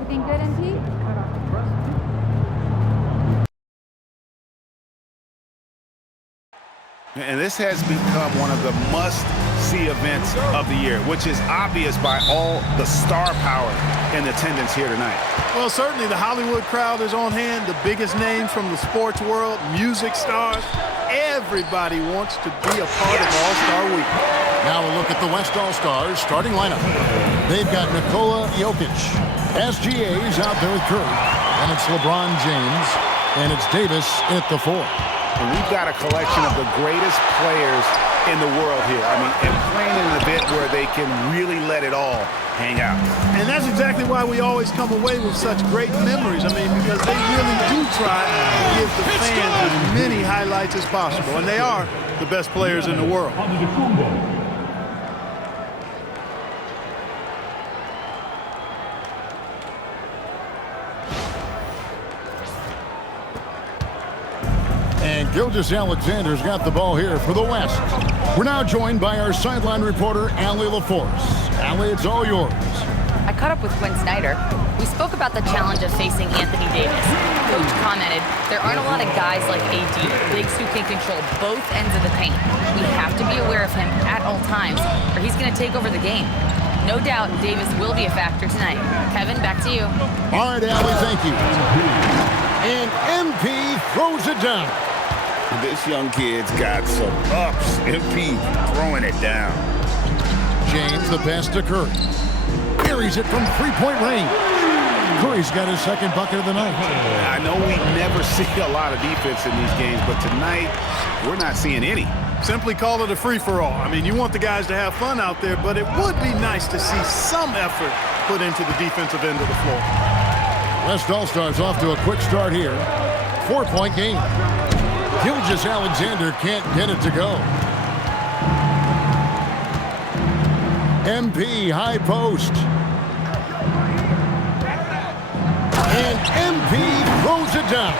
Everything good, MP? And this has become one of the must-see events of the year, which is obvious by all the star power in attendance here tonight. Well, certainly the Hollywood crowd is on hand, the biggest names from the sports world, music stars. Everybody wants to be a part of All-Star Week. Now a look at the West All-Stars starting lineup. They've got Nikola Jokic. SGA's out there with Curry. And it's LeBron James. And it's Davis at the 4. And we've got a collection of the greatest players in the world here. I mean, and playing in an event where they can really let it all hang out. And that's exactly why we always come away with such great memories. I mean, because they really do try to give the fans as many highlights as possible. And they are the best players in the world. And Gilgeous-Alexander's got the ball here for the West. We're now joined by our sideline reporter, Allie LaForce. Allie, it's all yours. I caught up with Quinn Snyder. We spoke about the challenge of facing Anthony Davis. Coach commented, there aren't a lot of guys like AD, bigs who can control both ends of the paint. We have to be aware of him at all times, or he's going to take over the game. No doubt Davis will be a factor tonight. Kevin, back to you. All right, Allie, thank you. And MP throws it down. This young kid's got some ups. MP throwing it down. James, the pass to Curry. Carries it from three-point range. Curry's got his second bucket of the night. I know we never see a lot of defense in these games, but tonight we're not seeing any. Simply call it a free-for-all. I mean, you want the guys to have fun out there, but it would be nice to see some effort put into the defensive end of the floor. West All-Stars off to a quick start here. 4-point game. Gilgeous-Alexander can't get it to go. MP high post. And MP throws it down.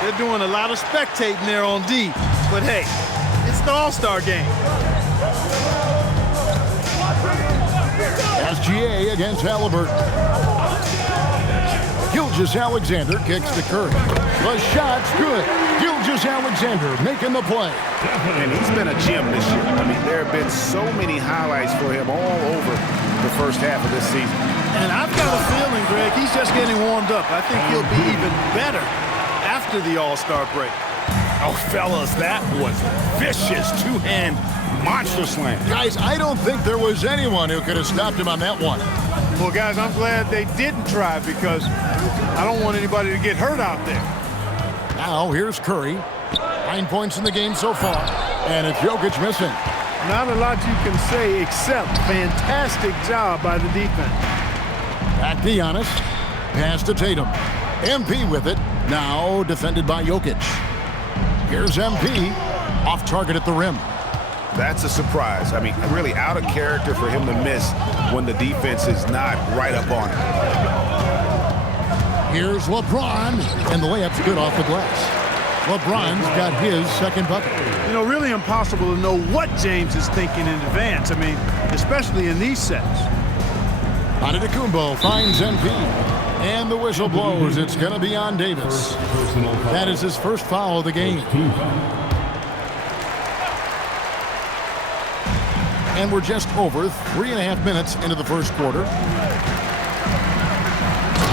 They're doing a lot of spectating there on D, but hey, it's the All-Star game. SGA against Halliburton. Gilgeous-Alexander kicks to Curry. The shot's good. Gilgeous-Alexander making the play. And he's been a gem this year. I mean, there have been so many highlights for him all over the first half of this season. And I've got a feeling, Greg, he's just getting warmed up. I think he'll be even better after the All-Star break. Oh, fellas, that was vicious two-hand monster slam. Guys, I don't think there was anyone who could have stopped him on that one. Well, guys, I'm glad they didn't try because I don't want anybody to get hurt out there. Now, here's Curry. 9 points in the game so far. And it's Jokic missing. Not a lot you can say except fantastic job by the defense. Back to Giannis. Pass to Tatum. MP with it. Now defended by Jokic. Here's MP. Off target at the rim. That's a surprise. I mean, really out of character for him to miss when the defense is not right up on him. Here's LeBron, and the layup's good off the glass. LeBron's got his second bucket. You know, really impossible to know what James is thinking in advance. I mean, especially in these sets. Antetokounmpo finds MP, and the whistle blows. It's going to be on Davis. That is his first foul of the game. And we're just over 3.5 minutes into the first quarter.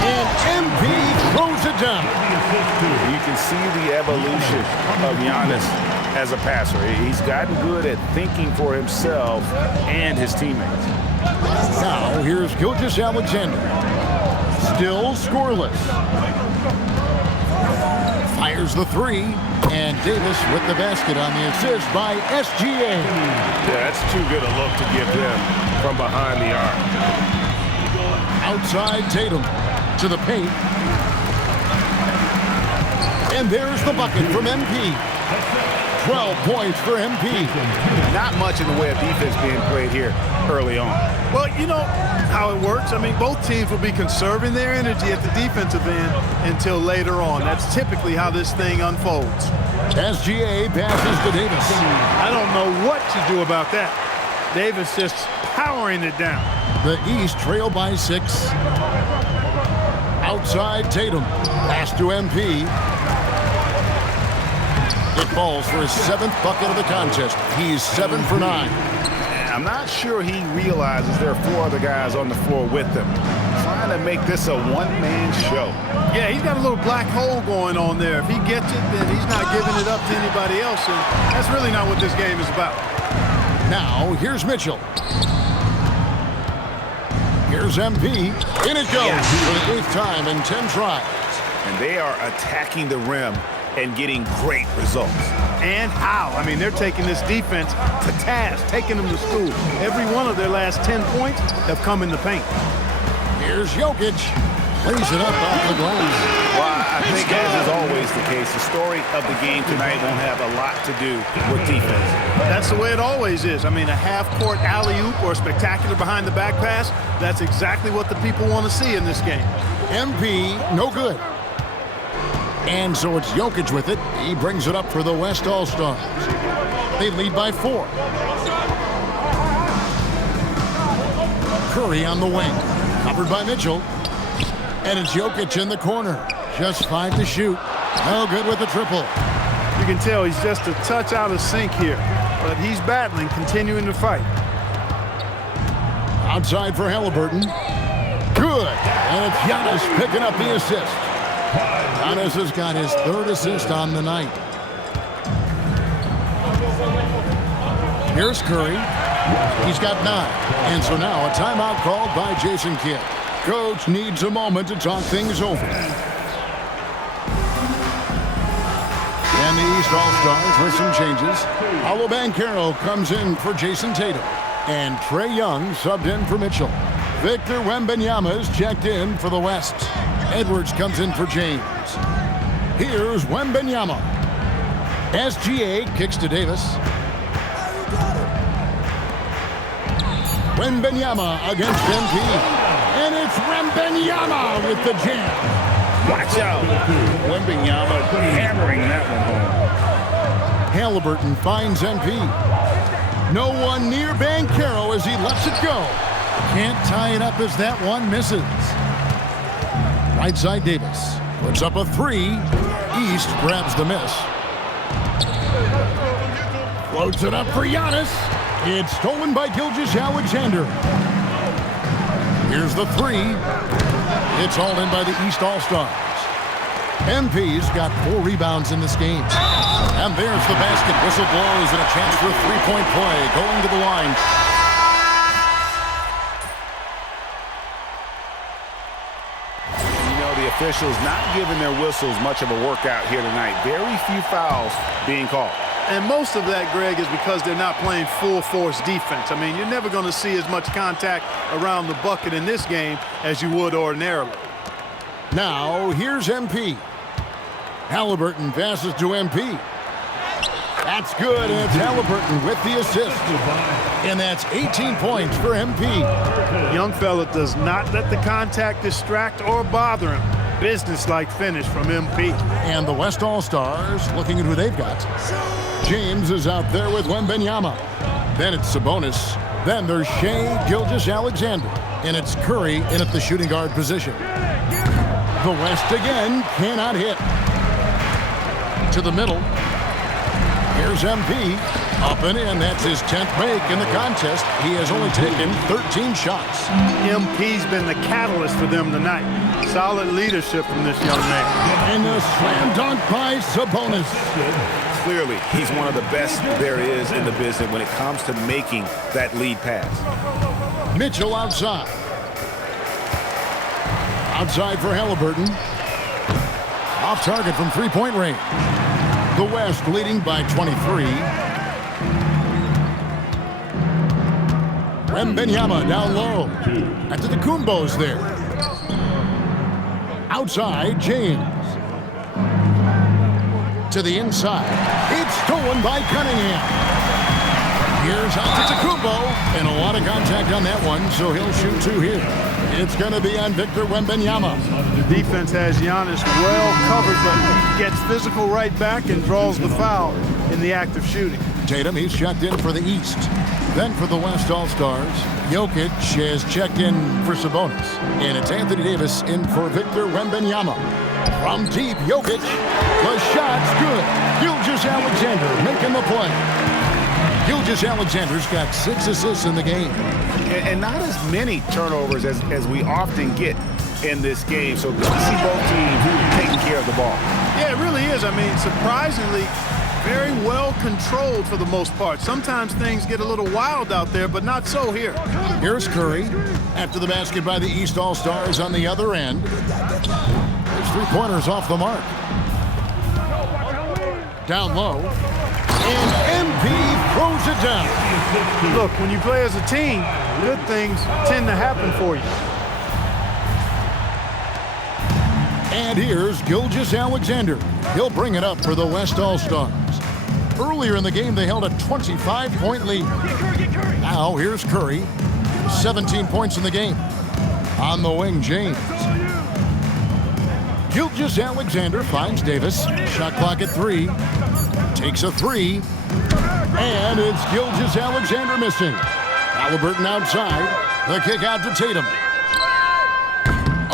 And MP throws it down. You can see the evolution of Giannis as a passer. He's gotten good at thinking for himself and his teammates. Now here's Gilgeous-Alexander. Still scoreless. Fires the three, and Davis with the basket on the assist by SGA. Yeah, that's too good a look to give them from behind the arc. Outside Tatum to the paint. And there's the bucket from MP. 12 points for MP. Not much in the way of defense being played here early on. Well, you know how it works. I mean, both teams will be conserving their energy at the defensive end until later on. That's typically how this thing unfolds. SGA passes to Davis. I don't know what to do about that. Davis just powering it down. The East trail by 6. Outside Tatum. Pass to MP. It falls for his 7th bucket of the contest. He's 7 for 9. I'm not sure he realizes there are 4 other guys on the floor with him. Trying to make this a one-man show. Yeah, he's got a little black hole going on there. If he gets it, then he's not giving it up to anybody else. And that's really not what this game is about. Now, here's Mitchell. Here's MP. In it goes for the 8th time in 10 tries. And they are attacking the rim and getting great results. And how? I mean, they're taking this defense to task, taking them to school. Every one of their last 10 points have come in the paint. Here's Jokic. Lays it up off the glass. Well, I think, as is always the case, the story of the game tonight won't have a lot to do with defense. That's the way it always is. I mean, a half-court alley-oop or a spectacular behind-the-back pass, that's exactly what the people want to see in this game. MP, no good. And so it's Jokic with it. He brings it up for the West All-Stars. They lead by 4. Curry on the wing. Covered by Mitchell. And it's Jokic in the corner. Just 5 to shoot. No good with the triple. You can tell he's just a touch out of sync here. But he's battling, continuing to fight. Outside for Halliburton. Good. And it's Giannis picking up the assist. Giannis has got his 3rd assist on the night. Here's Curry. He's got 9. And so now a timeout called by Jason Kidd. Coach needs a moment to talk things over. And the East All-Stars with some changes. Paolo Banchero comes in for Jason Tatum. And Trae Young subbed in for Mitchell. Victor Wembanyama is checked in for the West. Edwards comes in for James. Here's Wembanyama. SGA kicks to Davis. Wembanyama against MP. And it's Wembanyama with the jam. Watch out. Wembanyama hammering that one home. Halliburton finds MP. No one near Banchero as he lets it go. Can't tie it up as that one misses. Right side Davis puts up a 3. East grabs the miss. Floats it up for Giannis. It's stolen by Gilgeous-Alexander. Here's the 3. It's hauled in by the East All-Stars. MP's got 4 rebounds in this game. And there's the basket. Whistle blows and a chance for a 3-point play. Going to the line. The officials not giving their whistles much of a workout here tonight. Very few fouls being called. And most of that, Greg, is because they're not playing full-force defense. I mean, you're never going to see as much contact around the bucket in this game as you would ordinarily. Now, here's MP. Halliburton passes to MP. That's good, and it's Halliburton with the assist. And that's 18 points for MP. Young fella does not let the contact distract or bother him. Business-like finish from MP. And the West All-Stars looking at who they've got. James is out there with Wembanyama. Then it's Sabonis. Then there's Shai Gilgeous-Alexander. And it's Curry in at the shooting guard position. The West again cannot hit. To the middle. Here's MP. Up and in. That's his 10th make in the contest. He has only taken 13 shots. MP's been the catalyst for them tonight. Solid leadership from this young man. And a slam dunk by Sabonis. Clearly, he's one of the best there is in the business when it comes to making that lead pass. Mitchell outside. Outside for Halliburton. Off target from 3-point range. The West leading by 23. Wembanyama down low. Antetokounmpo's there. Outside, James. To the inside. It's stolen by Cunningham. Here's Antetokounmpo. And a lot of contact on that one, so he'll shoot 2 here. It's going to be on Victor Wembanyama. The defense has Giannis well covered, but gets physical right back and draws the foul in the act of shooting. Tatum, he's checked in for the East. Then for the West All-Stars, Jokic has checked in for Sabonis. And it's Anthony Davis in for Victor Wembanyama. From deep, Jokic. The shot's good. Gilgeous-Alexander making the play. Gilgeous-Alexander's got 6 assists in the game. And not as many turnovers as we often get in this game. So good to see both teams taking care of the ball. Yeah, it really is. I mean, surprisingly, very well controlled for the most part. Sometimes things get a little wild out there, but not so here. Here's Curry. After the basket by the East All-Stars on the other end. There's 3-pointers off the mark. Down low. And MP throws it down. Look, when you play as a team, good things tend to happen for you. And here's Gilgeous-Alexander. He'll bring it up for the West All-Stars. Earlier in the game, they held a 25-point lead. Now, here's Curry. 17 points in the game. On the wing, James. Gilgeous-Alexander finds Davis. Shot clock at 3. Takes a 3. And it's Gilgeous-Alexander missing. Halliburton outside. The kick out to Tatum.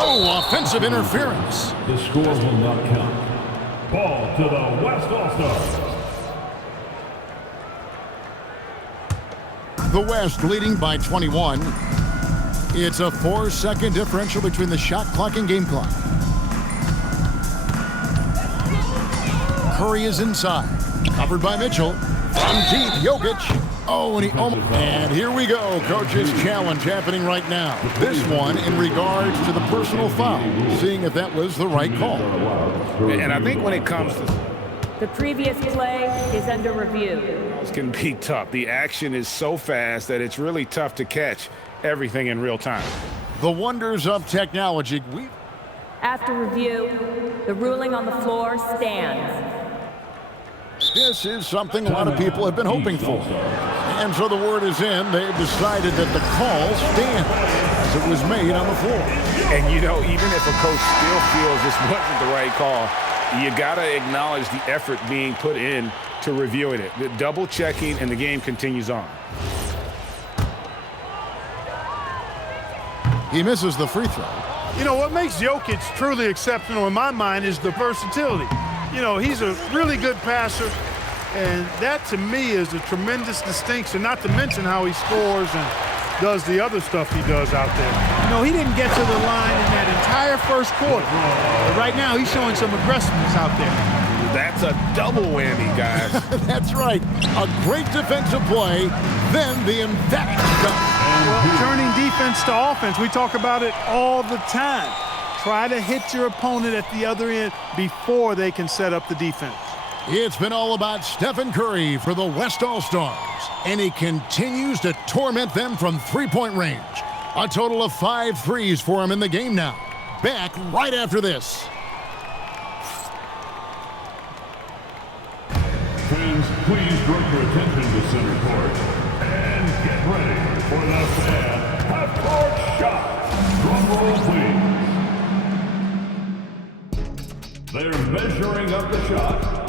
Oh, offensive interference. The score will not count. Ball to the West All-Stars. The West leading by 21. It's a 4-second differential between the shot clock and game clock. Curry is inside. Covered by Mitchell. From deep, Jokic. Oh, and he almost... And here we go. Coach's challenge happening right now. This one in regards to the personal foul. Seeing if that was the right call. And I think when it comes to... The previous play is under review. This can be tough. The action is so fast that it's really tough to catch everything in real time. The wonders of technology. After review, the ruling on the floor stands. This is something a lot of people have been hoping for. And so the word is in. They've decided that the call stands as it was made on the floor. And, you know, even if a coach still feels this wasn't the right call, you got to acknowledge the effort being put in to reviewing it. The double checking, and the game continues on. He misses the free throw. You know, what makes Jokic truly exceptional in my mind is the versatility. You know, he's a really good passer, and that to me is a tremendous distinction, not to mention how he scores and does the other stuff he does out there. You know, he didn't get to the line in that entire first quarter, but right now he's showing some aggressiveness out there. That's a double whammy, guys. That's right. A great defensive play, then the emphatic dunk. Well, turning defense to offense, we talk about it all the time. Try to hit your opponent at the other end before they can set up the defense. It's been all about Stephen Curry for the West All-Stars, and he continues to torment them from three-point range. A total of 5 threes for him in the game now. Back right after this. Fans, please direct your attention to center court and get ready for the fan half-court shot. Drum roll, please. They're measuring up the shot.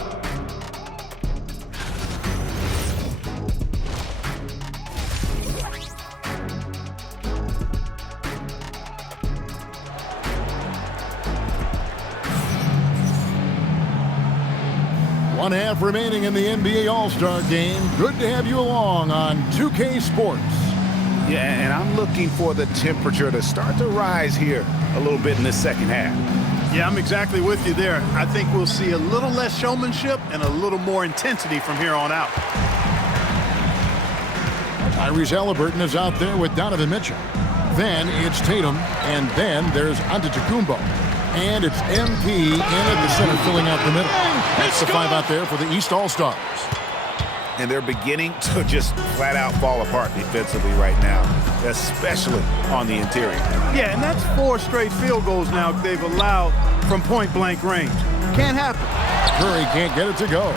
One half remaining in the NBA All-Star Game. Good to have you along on 2K Sports. Yeah, and I'm looking for the temperature to start to rise here a little bit in the second half. Yeah, I'm exactly with you there. I think we'll see a little less showmanship and a little more intensity from here on out. Tyrese Halliburton is out there with Donovan Mitchell. Then it's Tatum, and then there's Antetokounmpo. And it's MP in at the center, filling out the middle. That's the 5 out there for the East All-Stars. And they're beginning to just flat out fall apart defensively right now, especially on the interior. Yeah, and that's 4 straight field goals now they've allowed from point-blank range. Can't happen. Curry can't get it to go.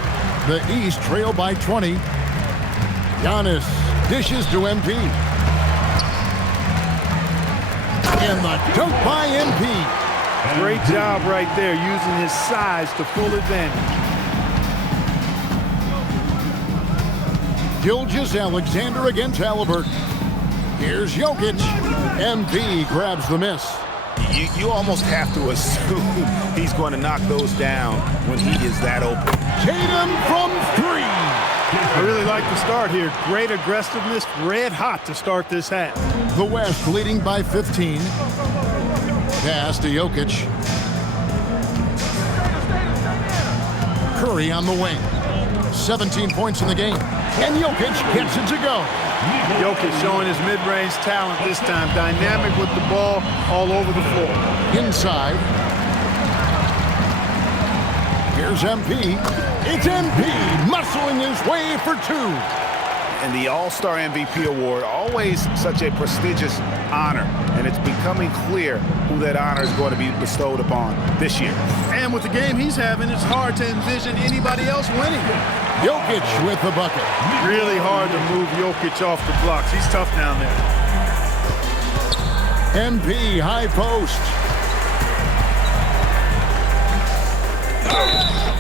The East trail by 20. Giannis dishes to MP. And the dunk by MP. Great job right there, using his size to full advantage. Gilgeous-Alexander against Halliburton. Here's Jokic. MP grabs the miss. You almost have to assume he's going to knock those down when he is that open. Tatum from three. I really like the start here. Great aggressiveness, red hot to start this half. The West leading by 15. Pass to Jokic. Curry on the wing. 17 points in the game. And Jokic gets it to go. Jokic showing his mid-range talent this time. Dynamic with the ball all over the floor. Inside. Here's MP. It's MP muscling his way for two. And the All-Star MVP award, always such a prestigious honor. And it's becoming clear who that honor is going to be bestowed upon this year. And with the game he's having, it's hard to envision anybody else winning. Jokic with the bucket. Really hard to move Jokic off the blocks. He's tough down there. MP high post.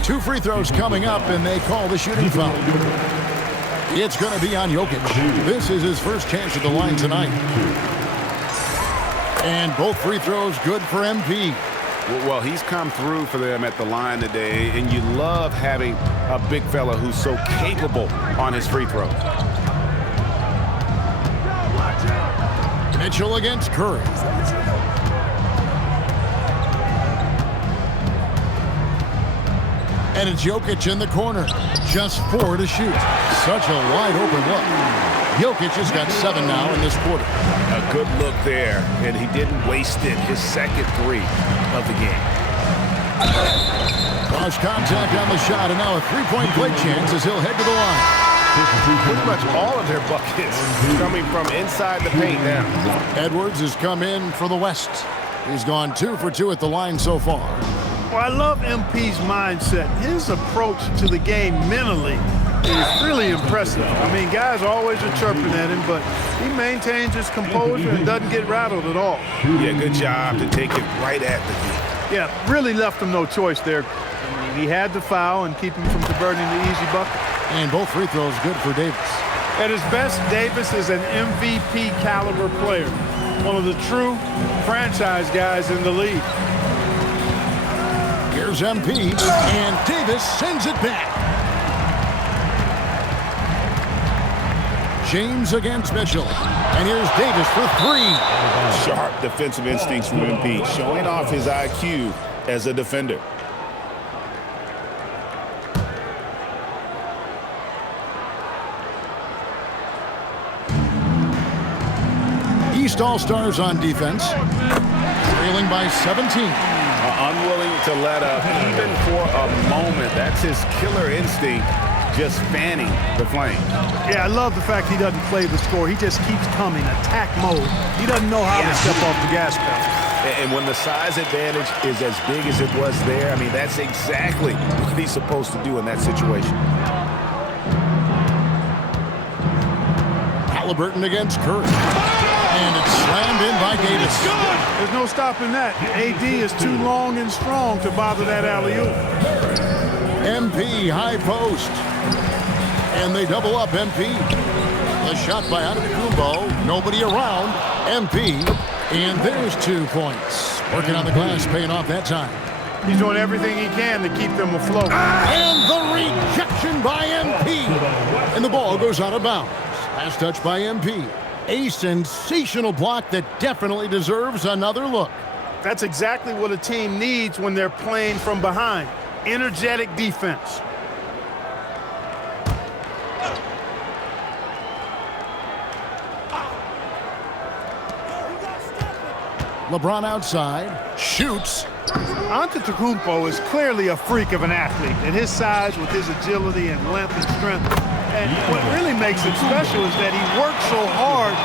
2 free throws coming up, and they call the shooting foul. It's going to be on Jokic. This is his first chance at the line tonight. And both free throws good for MP. Well, he's come through for them at the line today, and you love having a big fella who's so capable on his free throw. Mitchell against Curry. And it's Jokic in the corner. Just 4 to shoot. Such a wide open look. Jokic has got 7 now in this quarter. A good look there, and he didn't waste it. His second 3 of the game. Cross contact on the shot, and now a 3-point play chance as he'll head to the line. Pretty much all of their buckets coming from inside the paint now. Edwards has come in for the West. He's gone 2 for 2 at the line so far. Well, I love MP's mindset. His approach to the game mentally is really impressive. I mean, guys always are chirping at him, but he maintains his composure and doesn't get rattled at all. Yeah, good job to take it right at the knee. Yeah, really left him no choice there. I mean, he had to foul and keep him from converting the easy bucket. And both free throws good for Davis. At his best, Davis is an MVP caliber player. One of the true franchise guys in the league. Here's MP, and Davis sends it back. James against Mitchell. And here's Davis for 3. Sharp defensive instincts from MP, showing off his IQ as a defender. East All-Stars on defense. Trailing by 17. Unwilling to let up even for a moment. That's his killer instinct, just fanning the flame. Yeah, I love the fact he doesn't play the score. He just keeps coming, attack mode. He doesn't know how to step off the gas pedal. And when the size advantage is as big as it was there, I mean, that's exactly what he's supposed to do in that situation. Halliburton against Curry. And it's slammed in by Davis. There's no stopping that. AD is too long and strong to bother that alley-oop. MP high post. And they double up MP. The shot by Antetokounmpo. Nobody around. MP. And there's 2 points. Working on the glass, paying off that time. He's doing everything he can to keep them afloat. And the rejection by MP. And the ball goes out of bounds. Last touch by MP. A sensational block that definitely deserves another look. That's exactly what a team needs when they're playing from behind. Energetic defense. LeBron outside, shoots. Antetokounmpo is clearly a freak of an athlete. At his size, with his agility and length and strength. And what really makes him special is that he works so hard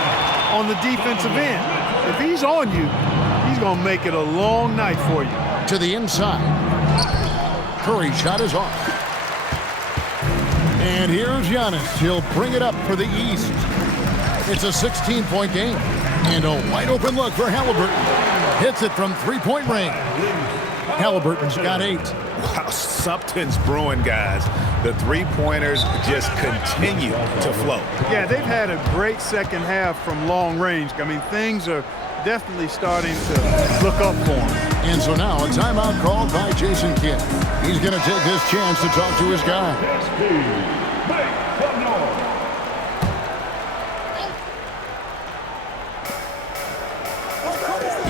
on the defensive end. If he's on you, he's going to make it a long night for you. To the inside. Curry shot is off. And here's Giannis. He'll bring it up for the East. It's a 16-point game. And a wide open look for Halliburton. Hits it from 3-point range. Halliburton's got 8. Wow, something's brewing, guys. The three-pointers just continue to flow. Yeah, they've had a great second half from long range. I mean, things are definitely starting to look up for him. And so now a timeout called by Jason Kidd. He's going to take this chance to talk to his guy. Make some noise.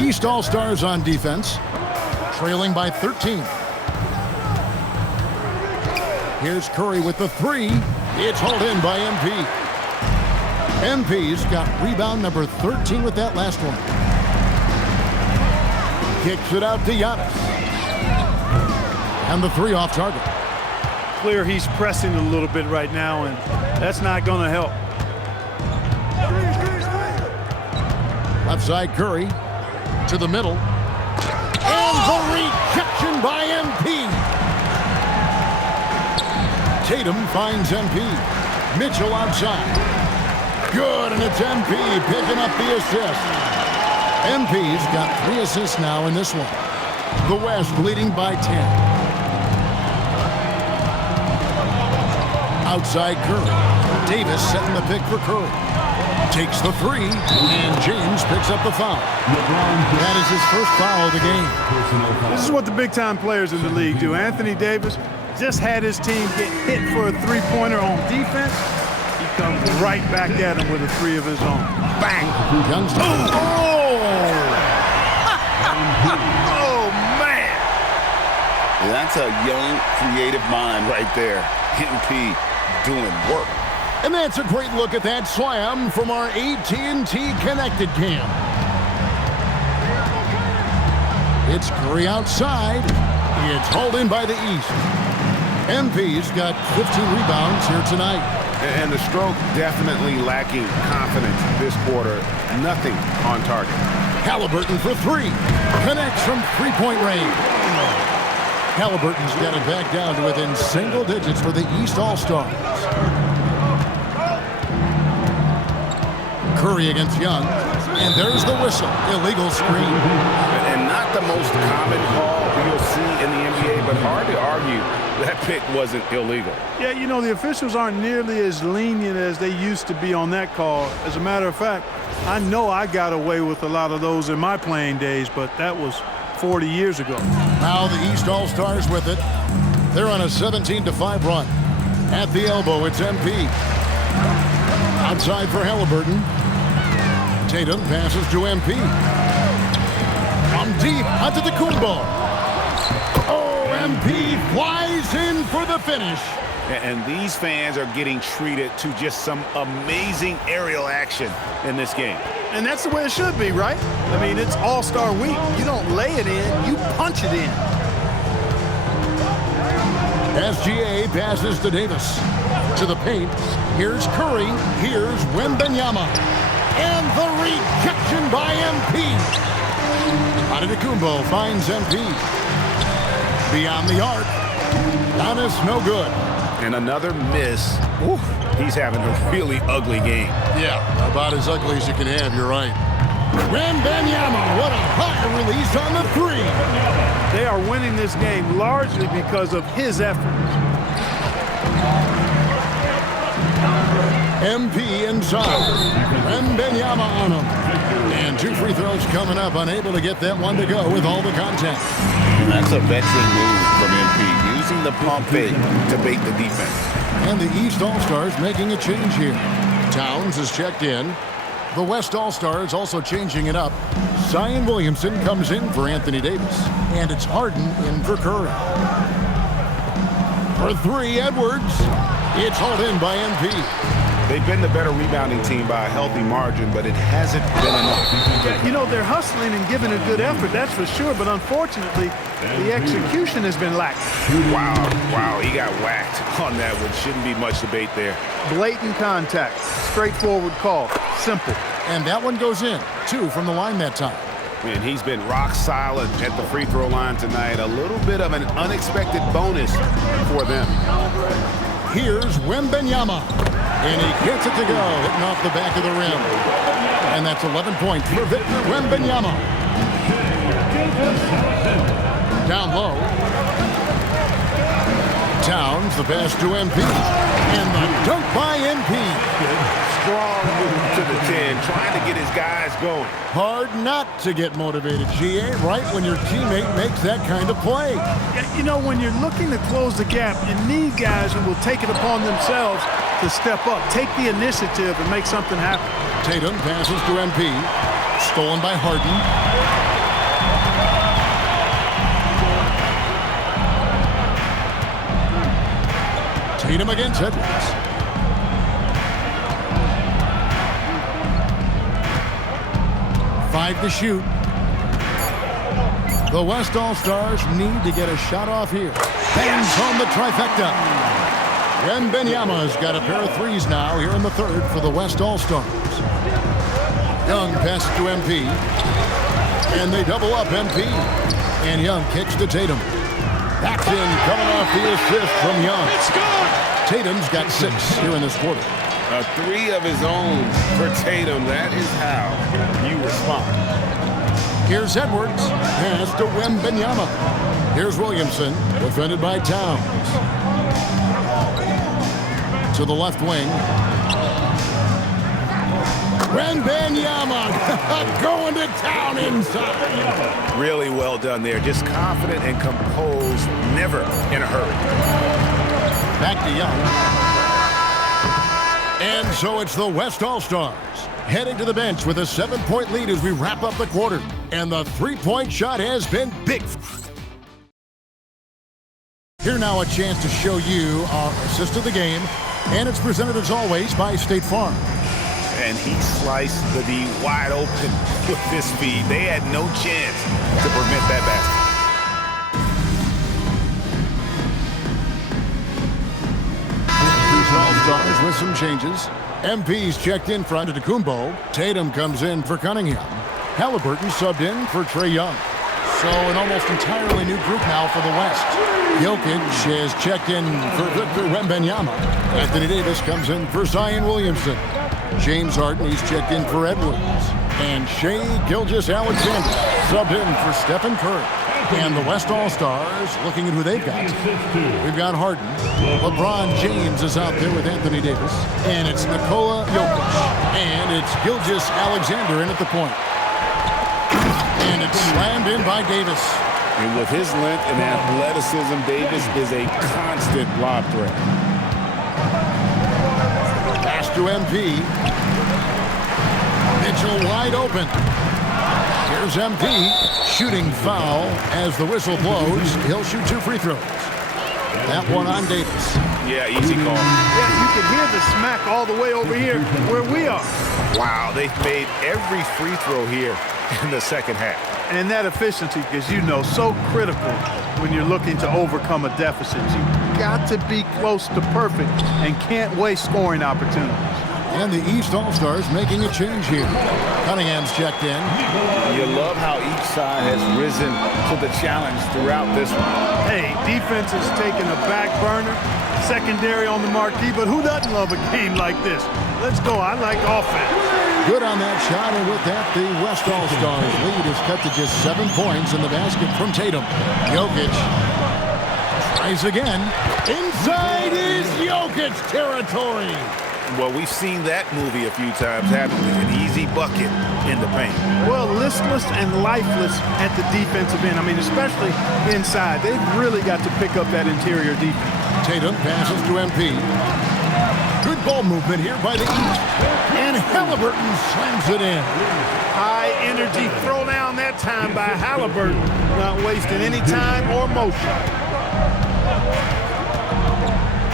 East All-Stars on defense, trailing by 13. Here's Curry with the 3. It's hauled in by MP. MP's got rebound number 13 with that last one. Kicks it out to Giannis. And the 3 off target. Clear he's pressing a little bit right now, and that's not going to help. Left side Curry to the middle. And the rejection by MP. Tatum finds MP. Mitchell outside. Good, and it's MP picking up the assist. MP's got 3 assists now in this one. The West leading by 10. Outside Curry. Davis setting the pick for Curry. Takes the 3, and James picks up the foul. That is his first foul of the game. This is what the big-time players in the league do. Anthony Davis just had his team get hit for a three-pointer on defense. He comes right back at him with a 3 of his own. Bang! Youngster. Oh, man! That's a young, creative mind right there. MP doing work. And that's a great look at that slam from our AT&T Connected Cam. It's Curry outside. It's hauled in by the East. MP's got 15 rebounds here tonight. And the stroke definitely lacking confidence this quarter. Nothing on target. Halliburton for 3. Connects from three-point range. Halliburton's got it back down to within single digits for the East All-Stars. Curry against Young. And there's the whistle. Illegal screen. And not the most common call you'll see in the NBA, but hard to argue that pick wasn't illegal. Yeah, you know, the officials aren't nearly as lenient as they used to be on that call. As a matter of fact, I know I got away with a lot of those in my playing days, but that was 40 years ago. Now the East All-Stars with it. They're on a 17-5 run. At the elbow, it's MP. Outside for Halliburton. Tatum passes to MP. From deep, onto the Kumbo. Oh, MP flies in for the finish. And these fans are getting treated to just some amazing aerial action in this game. And that's the way it should be, right? I mean, it's All-Star Week. You don't lay it in, you punch it in. SGA passes to Davis. To the paint. Here's Curry. Here's Wembanyama. And the rejection by MP. Antetokounmpo finds MP. Beyond the arc. Giannis no good. And another miss. Ooh, he's having a really ugly game. Yeah, about as ugly as you can have, you're right. Wembanyama, what a high release on the 3. They are winning this game largely because of his efforts. MP inside. Wembanyama on him. And 2 free throws coming up, unable to get that one to go with all the contact. That's a veteran move from MP, using the pump fake to bait the defense. And the East All-Stars making a change here. Towns is checked in. The West All-Stars also changing it up. Zion Williamson comes in for Anthony Davis. And it's Harden in for Curry. For 3, Edwards. It's hauled in by MP. They've been the better rebounding team by a healthy margin, but it hasn't been enough. Yeah, you know, they're hustling and giving a good effort, that's for sure, but unfortunately, the execution has been lacking. Wow, he got whacked on that one. Shouldn't be much debate there. Blatant contact, straightforward call, simple. And that one goes in. 2 from the line that time. And he's been rock solid at the free throw line tonight. A little bit of an unexpected bonus for them. Here's Wembanyama. And he gets it to go, hitting off the back of the rim. And that's 11 points for Victor Wembanyama. Down low. Towns, the pass to MP. And the dunk by MP. Strong move to the 10, trying to get his guys going. Hard not to get motivated, GA, right when your teammate makes that kind of play. Yeah, you know, when you're looking to close the gap, you need guys who will take it upon themselves to step up, take the initiative, and make something happen. Tatum passes to MP. Stolen by Harden. Tatum against Edwards. Five to shoot. The West All-Stars need to get a shot off here. Bangs home the trifecta. Wembanyama's got a pair of threes now here in the third for the West All-Stars. Young passes to MP. And they double up MP. And Young kicks to Tatum. Back in, coming off the assist from Young. It's good. Tatum's got 6 here in this quarter. 3 of his own for Tatum. That is how you respond. Here's Edwards. Pass to Wembanyama. Here's Williamson, defended by Towns. To the left wing. Wembanyama going to town inside. Really well done there. Just confident and composed, never in a hurry. Back to Young. And so it's the West All-Stars heading to the bench with a 7-point lead as we wrap up the quarter. And the three-point shot has been big. Here now a chance to show you our assist of the game. And it's presented as always by State Farm. And he sliced the D wide open with this speed. They had no chance to prevent that basket. All-Stars with some changes. MP's checked in front of Tacumbo. Tatum comes in for Cunningham. Halliburton subbed in for Trae Young. So an almost entirely new group now for the West. Jokic has checked in for Victor Wembanyama. Anthony Davis comes in for Zion Williamson. James Harden, he's checked in for Edwards. And Shai Gilgeous-Alexander subbed in for Stephen Curry. And the West All-Stars, looking at who they've got. We've got Harden. LeBron James is out there with Anthony Davis. And it's Nikola Jokic. And it's Gilgeous-Alexander in at the point. And it's slammed in by Davis. And with his length and athleticism, Davis is a constant lob threat. Pass to MP. Mitchell wide open. Here's MP. Shooting foul as the whistle blows. He'll shoot 2 free throws. That one on Davis. Yeah, easy call. Yeah, you can hear the smack all the way over here where we are. Wow, they've made every free throw here in the second half. And that efficiency is, you know, so critical when you're looking to overcome a deficit. You've got to be close to perfect and can't waste scoring opportunities. And the East All-Stars making a change here. Cunningham's checked in. You love how each side has risen to the challenge throughout this one. Hey, defense is taking a back burner, secondary on the marquee, but who doesn't love a game like this? Let's go. I like offense. Good on that shot, and with that, the West All-Stars lead is cut to just 7 points in the basket from Tatum. Jokic tries again. Inside is Jokic territory. Well, we've seen that movie a few times, haven't we? An easy bucket in the paint. Well, listless and lifeless at the defensive end. I mean, especially inside. They've really got to pick up that interior defense. Tatum passes to MP. Good ball movement here by the East. And Halliburton slams it in. High energy throw down that time by Halliburton. Not wasting any time or motion.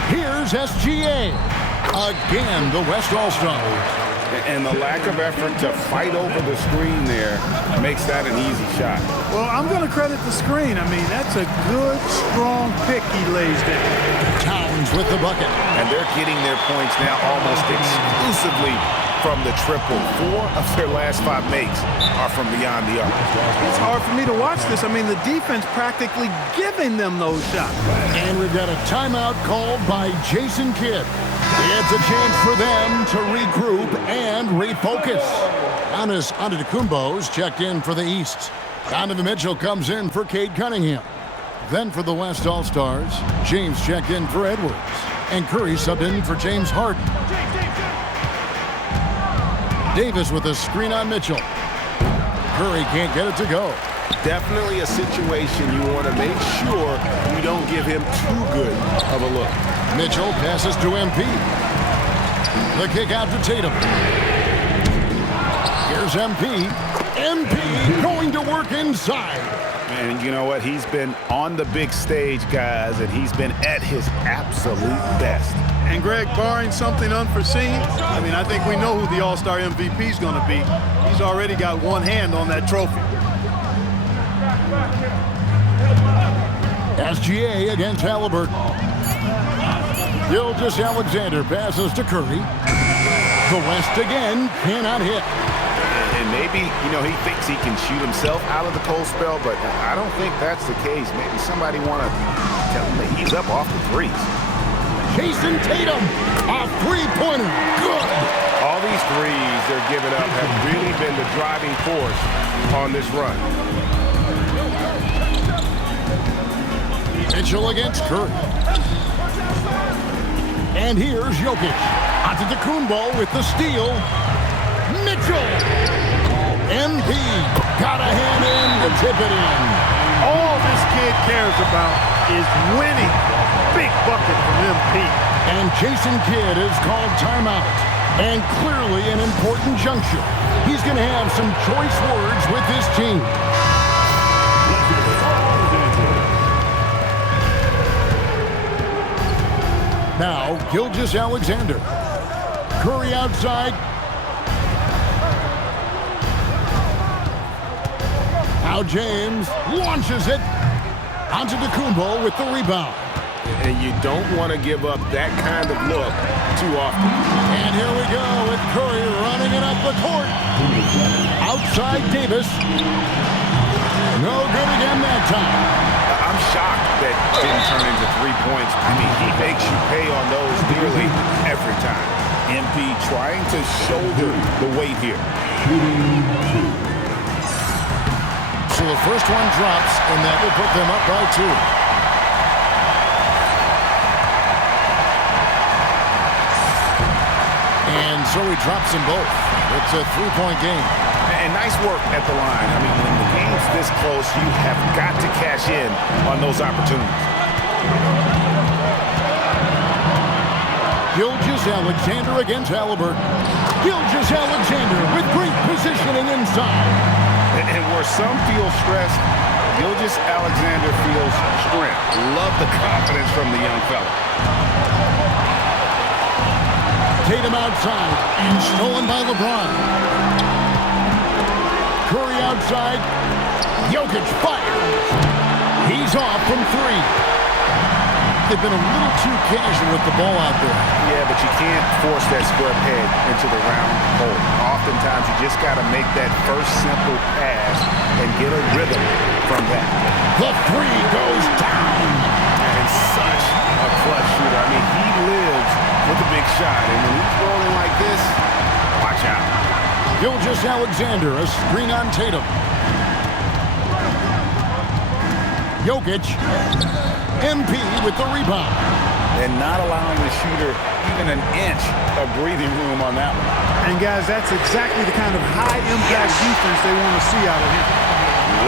Here's SGA. Again, the West All-Stars. And the lack of effort to fight over the screen there makes that an easy shot. Well, I'm going to credit the screen. I mean, that's a good, strong pick he lays there. Towns with the bucket. And they're getting their points now almost exclusively from the triple. 4 of their last 5 makes are from beyond the arc. It's hard for me to watch this. I mean, the defense practically giving them those shots. And we've got a timeout called by Jason Kidd. It's a chance for them to regroup and refocus. Antetokounmpo's checked in for the East. Donovan Mitchell comes in for Cade Cunningham. Then for the West All-Stars, James checked in for Edwards, and Curry subbed in for James Harden. Davis with a screen on Mitchell. Curry can't get it to go. Definitely a situation you want to make sure you don't give him too good of a look. Mitchell passes to MP. The kick out to Tatum. Here's MP. MP going to work inside. And you know what? He's been on the big stage, guys, and he's been at his absolute best. And Greg, barring something unforeseen, I mean, I think we know who the All-Star MVP is going to be. He's already got one hand on that trophy. SGA against Halliburton. Gilgeous-Alexander passes to Curry. The West again cannot hit. And maybe, you know, he thinks he can shoot himself out of the cold spell, but I don't think that's the case. Maybe somebody want to tell him that he's up off the threes. Jason Tatum, a three-pointer, good. All these threes they're giving up have really been the driving force on this run. Mitchell against Curry. And here's Jokic. Antetokounmpo with the steal. Mitchell. MP got a hand in to tip it in. All this kid cares about is winning. Big bucket from MP. And Jason Kidd is called timeout. And clearly an important juncture. He's going to have some choice words with his team. Now, Gilgeous-Alexander. Curry outside. Now James launches it. Antetokounmpo with the rebound. And you don't want to give up that kind of look too often. And here we go with Curry running it up the court. Outside Davis. No good again that time. I'm shocked that didn't turn into 3 points. I mean, he makes you pay on those nearly every time. MP trying to shoulder the weight here. So the first one drops, and that will put them up by 2. And so he drops them both. It's a 3-point game. And nice work at the line. I mean, when the game's this close, you have got to cash in on those opportunities. Gilgeous-Alexander against Halliburton. Gilgeous-Alexander with great positioning inside. And where some feel stressed, Gilgeous-Alexander feels strength. Love the confidence from the young fella. Tatum outside and stolen by LeBron. Curry outside. Jokic fires. He's off from 3. They've been a little too casual with the ball out there. Yeah, but you can't force that square peg into the round hole. Oftentimes, you just got to make that first simple pass and get a rhythm from that. The 3 goes down. And such a clutch shooter. I mean, he lives with a big shot. And when he's rolling like this, watch out. Gilgeous-Alexander, a screen on Tatum. Jokic. MP with the rebound. And not allowing the shooter even an inch of breathing room on that one. And guys, that's exactly the kind of high-impact defense they want to see out of him.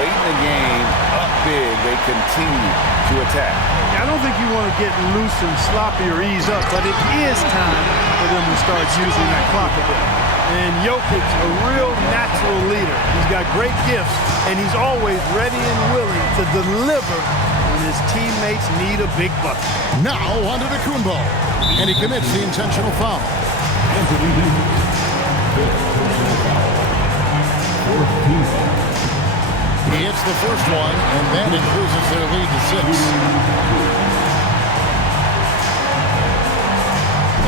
Late in the game, up big, they continue to attack. I don't think you want to get loose and sloppy or ease up, but it is time for them to start using that clock a bit. And Jokic, a real natural leader. He's got great gifts, and he's always ready and willing to deliver when his teammates need a big bucket. Now onto the Kumbo, and he commits the intentional foul. He hits the first one, and that increases their lead to 6.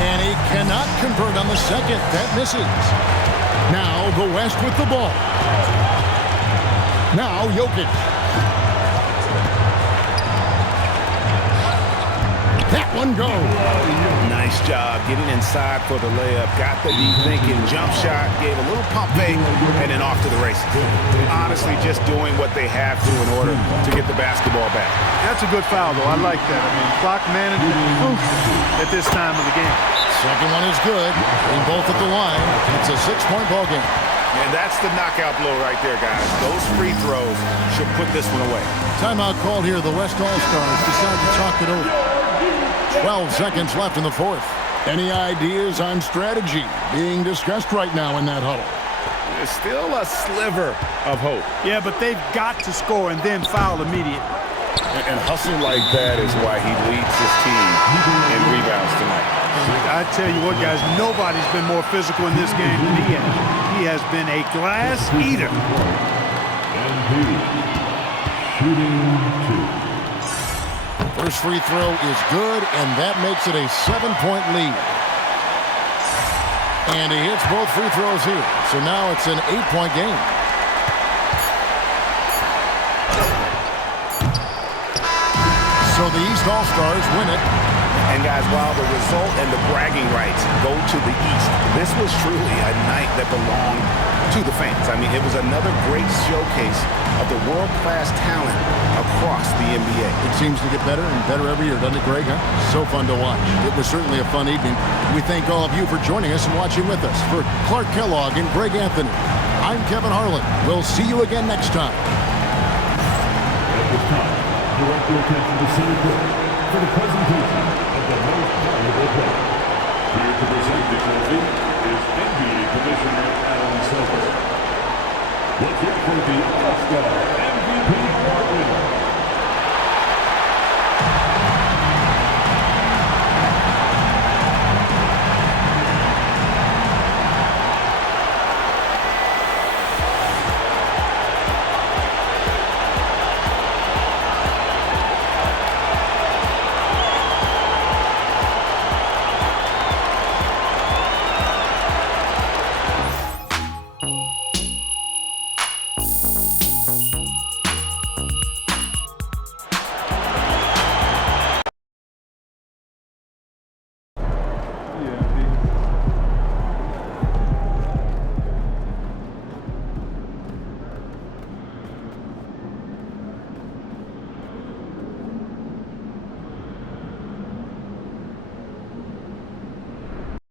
And he cannot convert on the second. That misses. Now the West with the ball. Now Jokic. That one goes. Nice Nice job getting inside for the layup. Got the D thinking. Jump shot. Gave a little pump fake. And then off to the races. Honestly, just doing what they have to in order to get the basketball back. That's a good foul, though. I like that. I mean, clock management at this time of the game. Second one is good. Being both at the line. It's a 6-point ball game. And that's the knockout blow right there, guys. Those free throws should put this one away. Timeout called here. The West All-Stars decide to talk it over. 12 seconds left in the fourth. Any ideas on strategy being discussed right now in that huddle? There's still a sliver of hope. Yeah, but they've got to score and then foul immediately. And hustle like that is why he leads his team in rebounds tonight. I tell you what, guys, nobody's been more physical in this game than he has. He has been a glass eater. And he shooting 2. First free throw is good, and that makes it a 7-point lead. And he hits both free throws here. So now it's an 8-point game. So the East All-Stars win it. And guys, while the result and the bragging rights go to the East, this was truly a night that belonged to the fans. I mean, it was another great showcase of the world-class talent across the NBA. It seems to get better and better every year, doesn't it, Greg? Huh? So fun to watch. It was certainly a fun evening. We thank all of you for joining us and watching with us. For Clark Kellogg and Greg Anthony, I'm Kevin Harlan. We'll see you again next time. At this time, direct your attention to center court for the presentation of the most valuable player. Here to present the trophy is NBA Commissioner Adam Silver. Let's hear for the All-Star